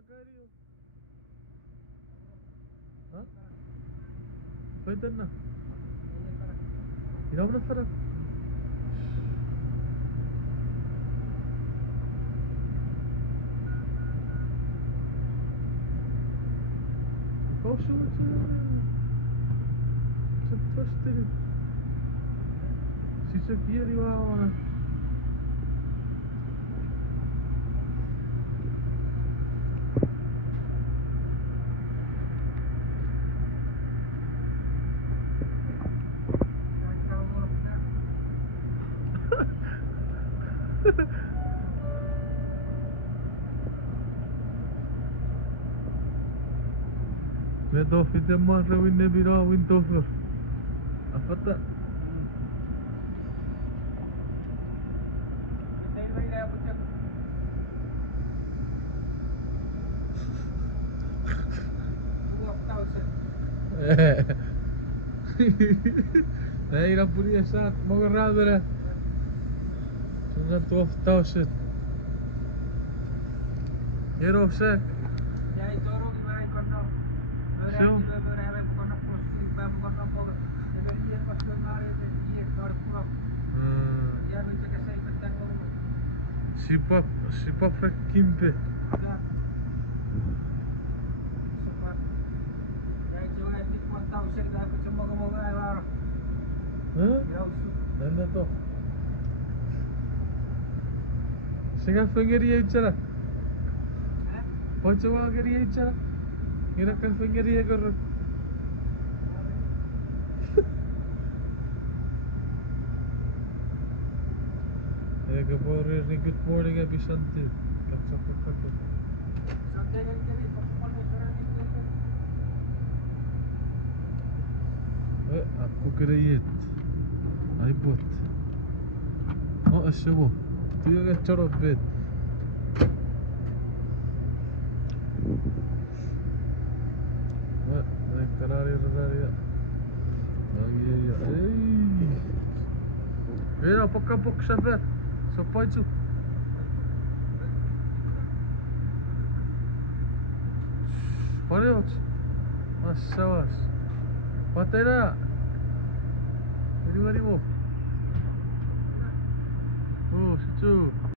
Udah kali yo. Ha? Pwede na. Ilaw na sarap. Koşu çok taştırı. Çiçek yeri var ona. Vet du hur man ska vinna bra vinter? Apa tak? Nej, dan moet je staan. Mogen raderen. Zo'n zijn 12.000. Hier op zak. Jij dorong main kono. Zo. Berapa kono posisi bam kono kono. Jadi dia pas dengar itu dia keluar pulang. Dia bisa ke saya petang lo. Sipap fra Kimpe. Sempat. Jij jual di 1000 dah aku cuma ngomong air. Ya usut. Dan to. Singa fingeri ichara. Pachawa gari ichara. Ira kan fingeri kar. Good morning, Abhi Shanti. Sampai kan jadi perempuan orang itu. Aku kerayet. Ay bot. Oh, aşağı. Tuya ga çorap bet. Ne karar ya. Lagi ya. Hey, apakah şoför? Sampai tu. Pare Aşağı. Patera. Ini mari mo. Oh, situ.